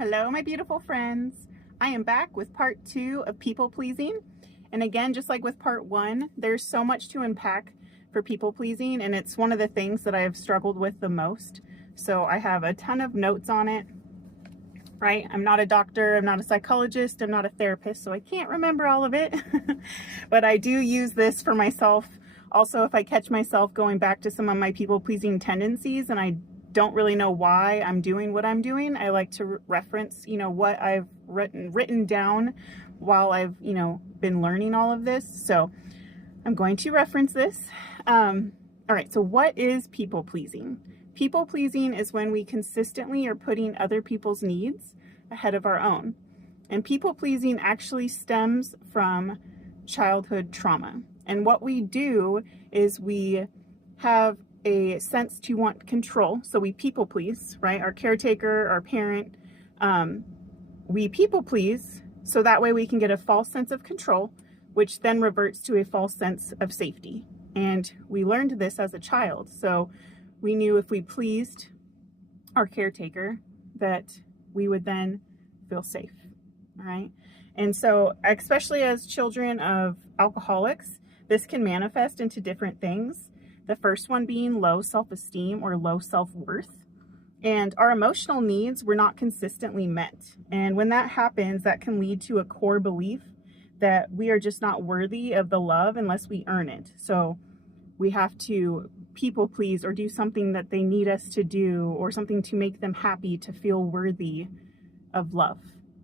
Hello, my beautiful friends. I am back with part 2 of people pleasing. And again, just like with part 1, there's so much to unpack for people pleasing, and it's one of the things that I have struggled with the most. So I have a ton of notes on it, right? I'm not a doctor, I'm not a psychologist, I'm not a therapist, so I can't remember all of it. But I do use this for myself. Also, if I catch myself going back to some of my people pleasing tendencies and I don't really know why I'm doing what I'm doing, I like to reference, what I've written down while I've, been learning all of this. So I'm going to reference this. All right, so what is people pleasing? People pleasing is when we consistently are putting other people's needs ahead of our own. And people pleasing actually stems from childhood trauma. And what we do is we have a sense to want control. So we people please, right? Our caretaker, our parent, we people please. So that way we can get a false sense of control, which then reverts to a false sense of safety. And we learned this as a child. So we knew if we pleased our caretaker that we would then feel safe, all right? And so especially as children of alcoholics, this can manifest into different things. The first one being low self-esteem or low self-worth. And our emotional needs were not consistently met. And when that happens, that can lead to a core belief that we are just not worthy of the love unless we earn it. So we have to people please or do something that they need us to do or something to make them happy to feel worthy of love,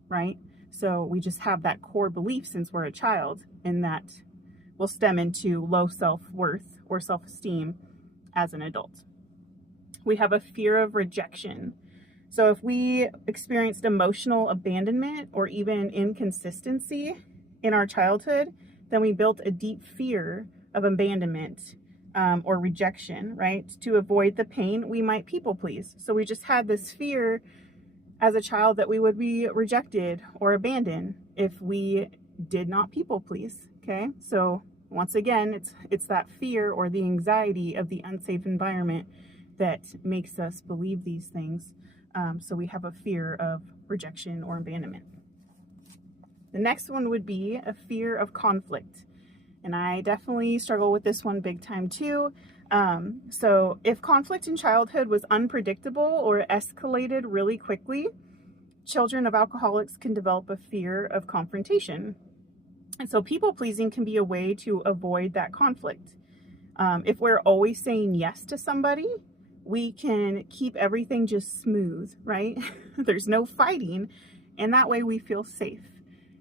right? So we just have that core belief since we're a child, and that will stem into low self-worth or self-esteem as an adult. We have a fear of rejection. So if we experienced emotional abandonment or even inconsistency in our childhood, then we built a deep fear of abandonment or rejection, right? To avoid the pain, we might people please. So we just had this fear as a child that we would be rejected or abandoned if we did not people please, okay? So once again, it's that fear or the anxiety of the unsafe environment that makes us believe these things. So we have a fear of rejection or abandonment. The next one would be a fear of conflict. And I definitely struggle with this one big time too. So if conflict in childhood was unpredictable or escalated really quickly, children of alcoholics can develop a fear of confrontation. And so people pleasing can be a way to avoid that conflict. If we're always saying yes to somebody, we can keep everything just smooth, right? There's no fighting, and that way we feel safe.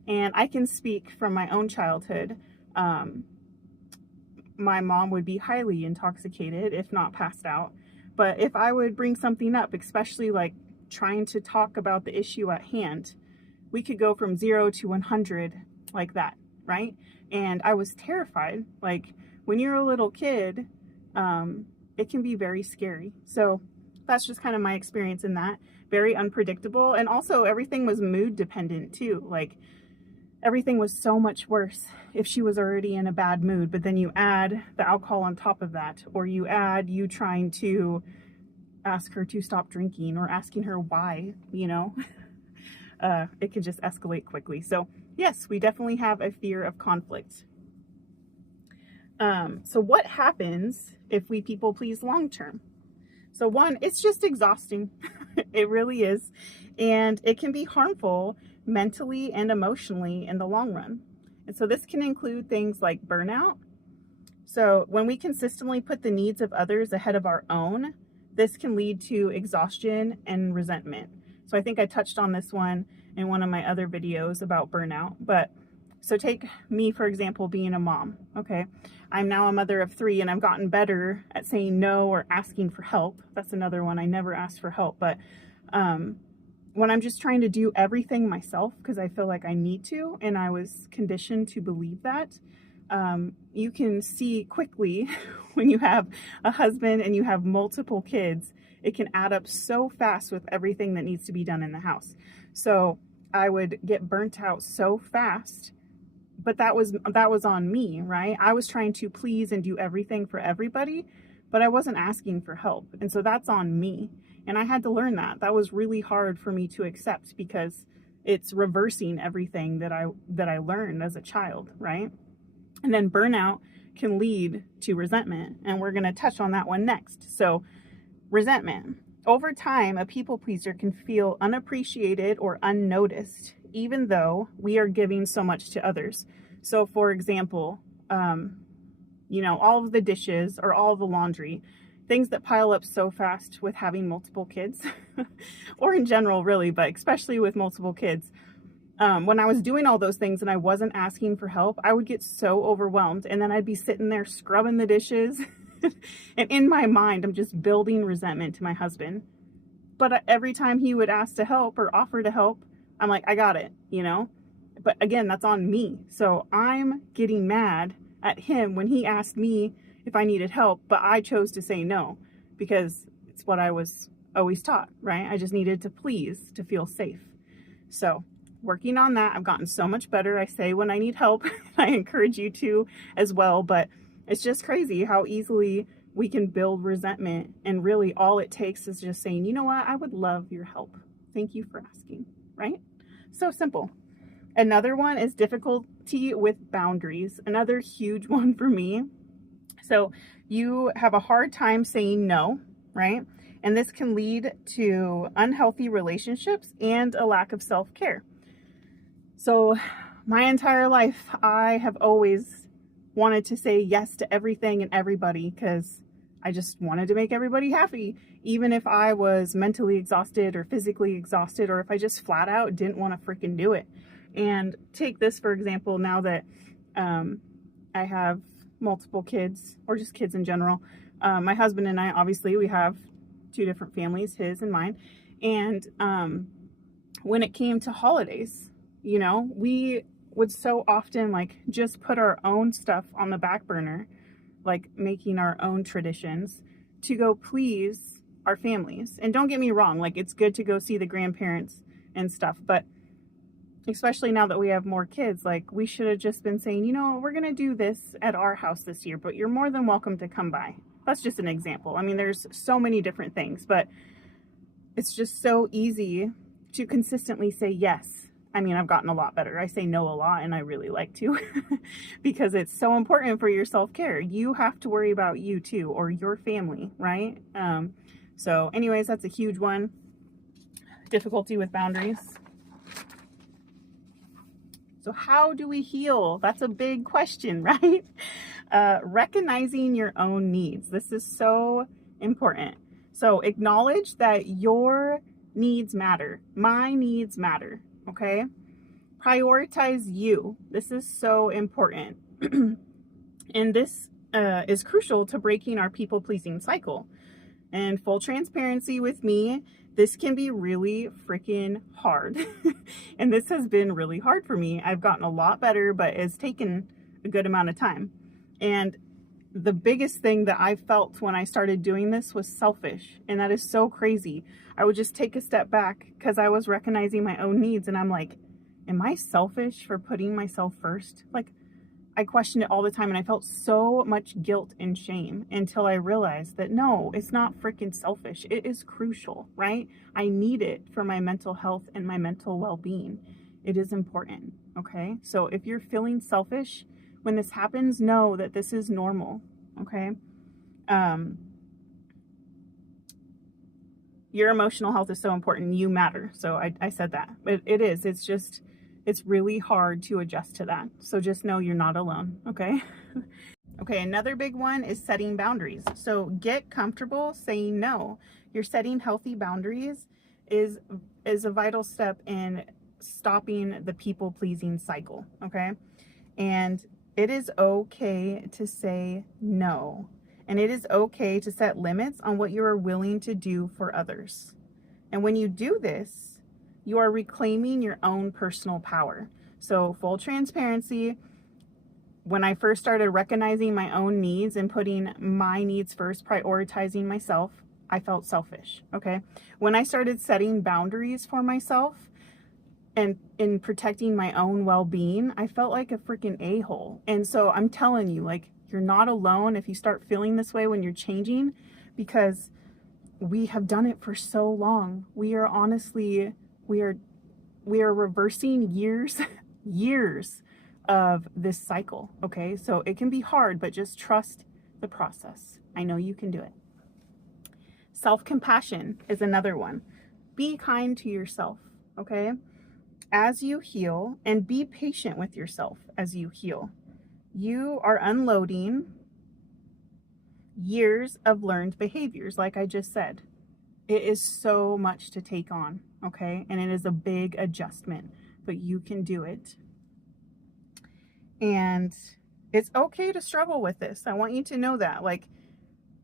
And I can speak from my own childhood. My mom would be highly intoxicated, if not passed out. But if I would bring something up, especially like trying to talk about the issue at hand, we could go from 0 to 100 like that, right? And I was terrified. Like when you're a little kid, it can be very scary. So that's just kind of my experience in that. Very unpredictable. And also everything was mood dependent too. Like everything was so much worse if she was already in a bad mood, but then you add the alcohol on top of that, or you add you trying to ask her to stop drinking or asking her why, it can just escalate quickly. So yes, we definitely have a fear of conflict. So what happens if we people please long term? So one, it's just exhausting. It really is. And it can be harmful mentally and emotionally in the long run. And so this can include things like burnout. So when we consistently put the needs of others ahead of our own, this can lead to exhaustion and resentment. So I think I touched on this one in one of my other videos about burnout. But so take me, for example, being a mom, okay? I'm now a mother of 3, and I've gotten better at saying no or asking for help. That's another one. I never asked for help, but when I'm just trying to do everything myself because I feel like I need to, and I was conditioned to believe that, you can see quickly when you have a husband and you have multiple kids, it can add up so fast with everything that needs to be done in the house. So I would get burnt out so fast, but that was on me, right? I was trying to please and do everything for everybody, but I wasn't asking for help. And so that's on me. And I had to learn that. That was really hard for me to accept because it's reversing everything that I learned as a child, right? And then burnout can lead to resentment, and we're going to touch on that one next. So, resentment. Over time, a people pleaser can feel unappreciated or unnoticed, even though we are giving so much to others. So, for example, all of the dishes or all of the laundry, things that pile up so fast with having multiple kids, or in general, really, but especially with multiple kids. When I was doing all those things and I wasn't asking for help, I would get so overwhelmed, and then I'd be sitting there scrubbing the dishes. And in my mind, I'm just building resentment to my husband. But every time he would ask to help or offer to help, I'm like, I got it, But again, that's on me. So I'm getting mad at him when he asked me if I needed help, but I chose to say no because it's what I was always taught, right? I just needed to please to feel safe. So working on that, I've gotten so much better. I say when I need help. I encourage you to as well, but it's just crazy how easily we can build resentment, and really all it takes is just saying, you know what, I would love your help. Thank you for asking, right? So simple. Another one is difficulty with boundaries. Another huge one for me. So you have a hard time saying no, right? And this can lead to unhealthy relationships and a lack of self-care. So my entire life, I have always wanted to say yes to everything and everybody because I just wanted to make everybody happy, even if I was mentally exhausted or physically exhausted, or if I just flat out didn't want to freaking do it. And take this, for example, now that I have multiple kids, or just kids in general. My husband and I, obviously, we have two different families, his and mine. And when it came to holidays, we would so often just put our own stuff on the back burner, like making our own traditions to go please our families. And don't get me wrong, it's good to go see the grandparents and stuff, but especially now that we have more kids, we should have just been saying, we're going to do this at our house this year, but you're more than welcome to come by. That's just an example. I mean, there's so many different things, but it's just so easy to consistently say yes. I mean, I've gotten a lot better. I say no a lot, and I really like to because it's so important for your self-care. You have to worry about you too, or your family, right? So anyways, that's a huge one. Difficulty with boundaries. So how do we heal? That's a big question, right? Recognizing your own needs. This is so important. So acknowledge that your needs matter. My needs matter. Okay? Prioritize you. This is so important. And this is crucial to breaking our people-pleasing cycle. And full transparency with me, this can be really freaking hard. And this has been really hard for me. I've gotten a lot better, but it's taken a good amount of time. And the biggest thing that I felt when I started doing this was selfish. And that is so crazy. I would just take a step back because I was recognizing my own needs. And I'm like, am I selfish for putting myself first? I questioned it all the time, and I felt so much guilt and shame until I realized that no, it's not freaking selfish. It is crucial, right? I need it for my mental health and my mental well-being. It is important, okay? So if you're feeling selfish when this happens, know that this is normal, okay? Your emotional health is so important. You matter. So I said that. It is. It's really hard to adjust to that. So just know you're not alone, okay? Okay, another big one is setting boundaries. So get comfortable saying no. You're setting healthy boundaries is a vital step in stopping the people-pleasing cycle, okay? And it is okay to say no. And it is okay to set limits on what you are willing to do for others. And when you do this, you are reclaiming your own personal power. So full transparency, when I first started recognizing my own needs and putting my needs first, prioritizing myself, I felt selfish, okay? When I started setting boundaries for myself and in protecting my own well-being, I felt like a freaking a-hole. And so I'm telling you, you're not alone if you start feeling this way when you're changing, because we have done it for so long. We are honestly, we are reversing years, years of this cycle. Okay. So it can be hard, but just trust the process. I know you can do it. Self-compassion is another one. Be kind to yourself. Okay. As you heal, and be patient with yourself as you heal. You are unloading years of learned behaviors, like I just said. It is so much to take on, okay? And it is a big adjustment, but you can do it. And it's okay to struggle with this. I want you to know that. Like,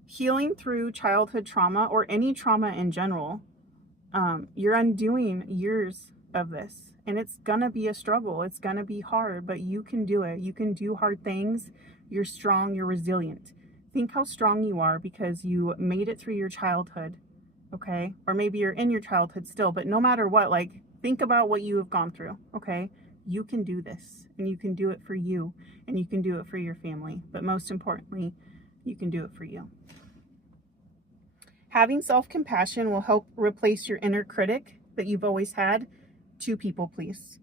healing through childhood trauma or any trauma in general, you're undoing years of this. And it's gonna be a struggle. It's gonna be hard, but you can do it. You can do hard things. You're strong, you're resilient. Think how strong you are because you made it through your childhood, okay? Or maybe you're in your childhood still, but no matter what, like, think about what you have gone through, okay? You can do this, and you can do it for you, and you can do it for your family. But most importantly, you can do it for you. Having self-compassion will help replace your inner critic that you've always had to people please.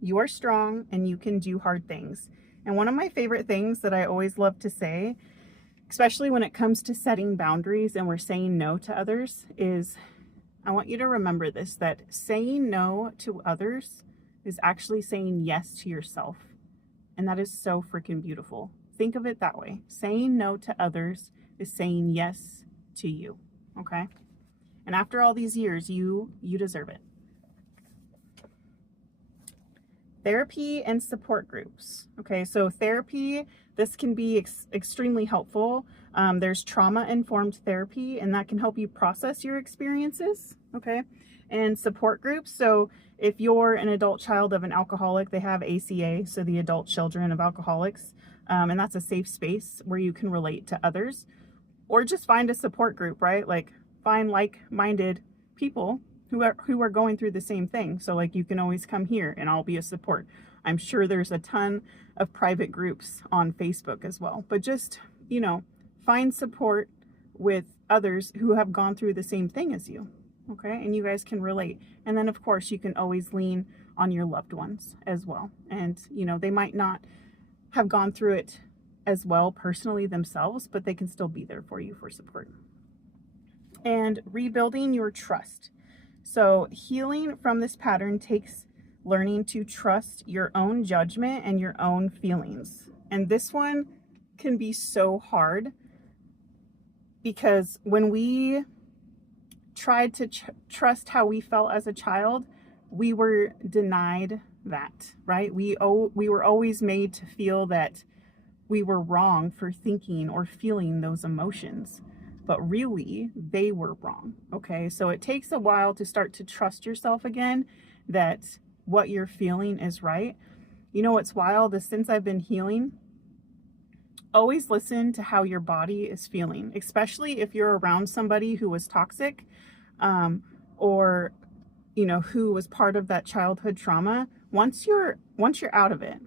You are strong, and you can do hard things. And one of my favorite things that I always love to say, especially when it comes to setting boundaries and we're saying no to others, is I want you to remember this, that saying no to others is actually saying yes to yourself. And that is so freaking beautiful. Think of it that way. Saying no to others is saying yes to you, okay? And after all these years, you deserve it. Therapy and support groups. Okay, so therapy, this can be extremely helpful. There's trauma-informed therapy, and that can help you process your experiences, okay? And support groups, so if you're an adult child of an alcoholic, they have ACA, so the Adult Children of Alcoholics, and that's a safe space where you can relate to others. Or just find a support group, right? Like, find like-minded people who are going through the same thing. So like, you can always come here and I'll be a support. I'm sure there's a ton of private groups on Facebook as well, but just, you know, find support with others who have gone through the same thing as you. Okay. And you guys can relate. And then of course you can always lean on your loved ones as well. And, you know, they might not have gone through it as well personally themselves, but they can still be there for you for support. And rebuilding your trust. So healing from this pattern takes learning to trust your own judgment and your own feelings. And this one can be so hard because when we tried to trust how we felt as a child, we were denied that, right? We were always made to feel that we were wrong for thinking or feeling those emotions. But really, they were wrong, okay? So it takes a while to start to trust yourself again, that what you're feeling is right. You know what's wild is since I've been healing, always listen to how your body is feeling, especially if you're around somebody who was toxic or, you know, who was part of that childhood trauma. Once you're out of it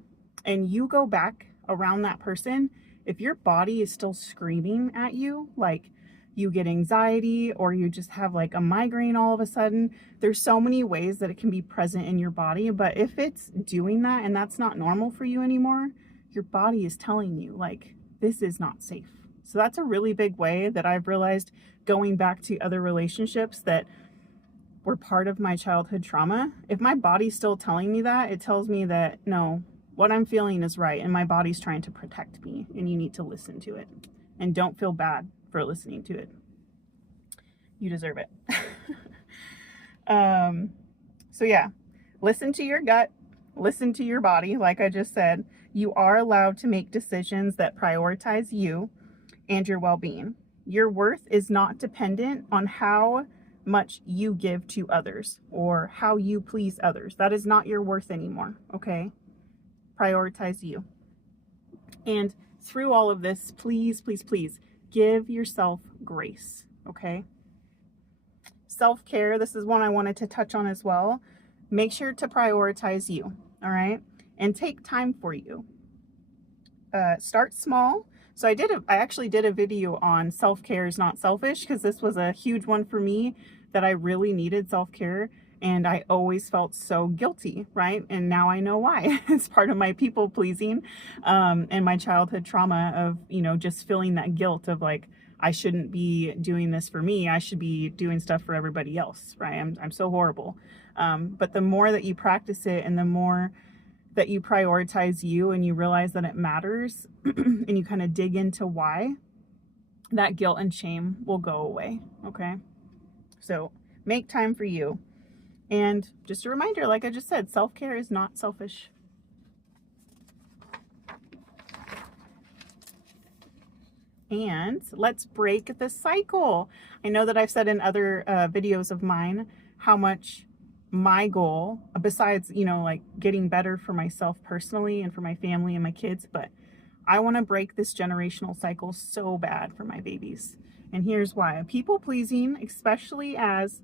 and you go back around that person, if your body is still screaming at you, like you get anxiety or you just have like a migraine all of a sudden, there's so many ways that it can be present in your body. But if it's doing that and that's not normal for you anymore, your body is telling you like, this is not safe. So that's a really big way that I've realized going back to other relationships that were part of my childhood trauma. If my body's still telling me that, it tells me that no, what I'm feeling is right and my body's trying to protect me, and you need to listen to it. And don't feel bad for listening to it. You deserve it. So yeah, listen to your gut, listen to your body. Like I just said, you are allowed to make decisions that prioritize you and your well-being. Your worth is not dependent on how much you give to others or how you please others. That is not your worth anymore, okay? Prioritize you. And through all of this, please, please, please give yourself grace, okay? Self-care, this is one I wanted to touch on as well. Make sure to prioritize you, all right? And take time for you. Start small. So I actually did a video on self-care is not selfish, because this was a huge one for me, that I really needed self-care. And I always felt so guilty, right? And now I know why. It's part of my people pleasing, and my childhood trauma of, just feeling that guilt of like, I shouldn't be doing this for me. I should be doing stuff for everybody else, right? I'm so horrible. But the more that you practice it, and the more that you prioritize you, and you realize that it matters, and you kind of dig into why, that guilt and shame will go away. Okay. So make time for you. And just a reminder, like I just said, self-care is not selfish. And let's break the cycle. I know that I've said in other videos of mine how much my goal, besides, like getting better for myself personally and for my family and my kids, but I want to break this generational cycle so bad for my babies. And here's why. People pleasing, especially as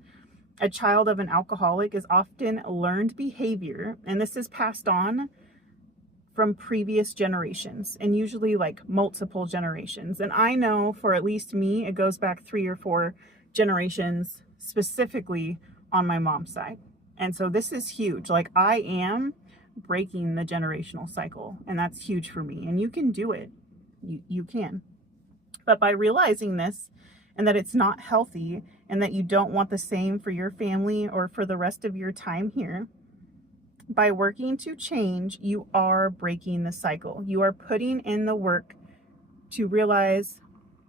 a child of an alcoholic, is often learned behavior, and this is passed on from previous generations, and usually like multiple generations. And I know for at least me, it goes back 3 or 4 generations, specifically on my mom's side. And so this is huge. Like, I am breaking the generational cycle, and that's huge for me. And you can do it. You can. But by realizing this, and that it's not healthy, and that you don't want the same for your family or for the rest of your time here, by working to change, you are breaking the cycle. You are putting in the work to realize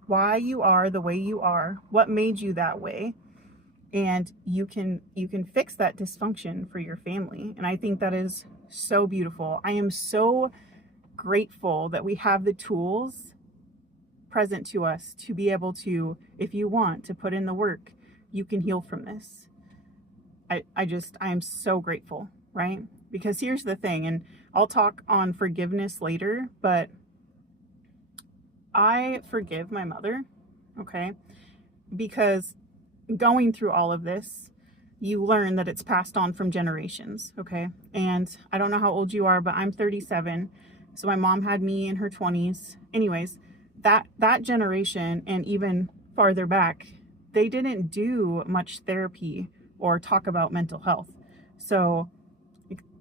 why you are the way you are, what made you that way, and you can fix that dysfunction for your family. And I think that is so beautiful. I am so grateful that we have the tools present to us to be able to, if you want to put in the work, you can heal from this. I am so grateful, right? Because here's the thing, and I'll talk on forgiveness later, but I forgive my mother, okay? Because going through all of this, you learn that it's passed on from generations, okay? And I don't know how old you are, but I'm 37. So my mom had me in her 20s. Anyways, that generation, and even farther back, they didn't do much therapy or talk about mental health. So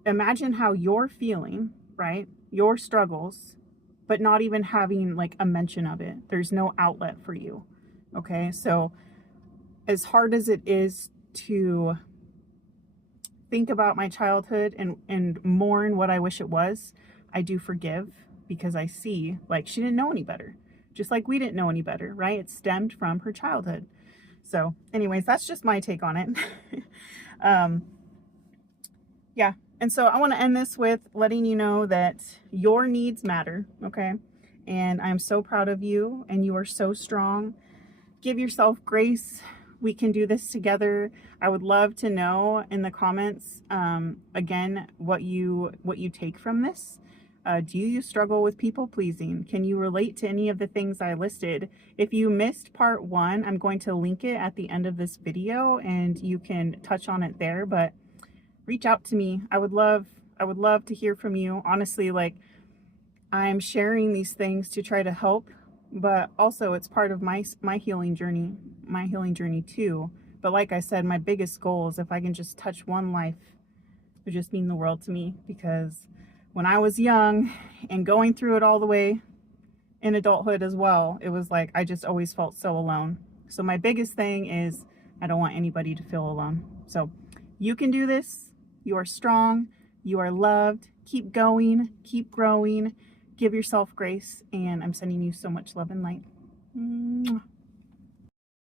imagine how you're feeling, right? Your struggles, but not even having like a mention of it. There's no outlet for you. Okay. So as hard as it is to think about my childhood and mourn what I wish it was, I do forgive, because I see, like, she didn't know any better. Just like we didn't know any better, right? It stemmed from her childhood. So anyways, that's just my take on it. Yeah. And so I want to end this with letting you know that your needs matter, okay? And I'm so proud of you, and you are so strong. Give yourself grace. We can do this together. I would love to know in the comments, again, what you take from this. Do you struggle with people pleasing? Can you relate to any of the things I listed? If you missed part 1, I'm going to link it at the end of this video, and you can touch on it there. But reach out to me. I would love to hear from you. Honestly, like, I'm sharing these things to try to help, but also it's part of my healing journey, too. But like I said, my biggest goal is if I can just touch one life, it would just mean the world to me. Because when I was young and going through it all the way in adulthood as well, it was like I just always felt so alone. So my biggest thing is I don't want anybody to feel alone. So you can do this. You are strong. You are loved. Keep going. Keep growing. Give yourself grace. And I'm sending you so much love and light. Mwah.